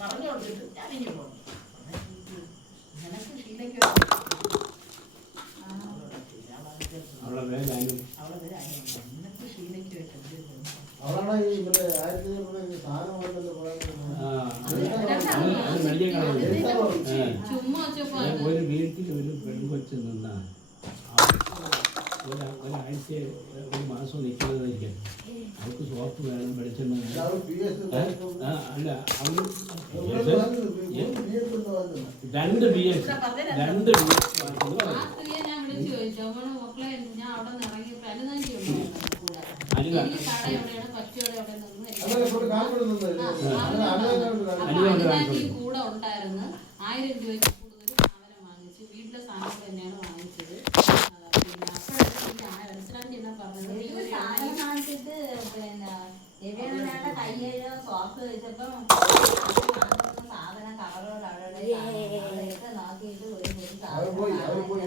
പറഞ്ഞു കൊടുത്തിട്ട് ഞാൻ ഇനി പോകുന്നു. നിനക്ക് ഷീലയ്ക്ക് അവളെ പേര് നിനക്ക് ഷീലയ്ക്ക് അവളാണ് ഈ സാധനം ഒരു വീട്ടിൽ ഒരു പെൺകൊച്ച് നിന്നാ ഒരാഴ്ച ഒരു മാസം നിൽക്കുന്നതായിരിക്കും. അവർക്ക് സോപ്പ് വേണം, വെളിച്ചെണ്ണ വേണം. അല്ല അവര് 2 BS കൂടെ ഉണ്ടായിരുന്നു. 1000 രൂപയ്ക്ക് കൂടുതൽ സാധനം വാങ്ങിച്ചു. വീട്ടിലെ സാധനം തന്നെയാണ് വാങ്ങിച്ചത്. സാധനം വാങ്ങിച്ചിട്ട് പിന്നെ കയ്യിലോ സോപ്പ് വെച്ചപ്പം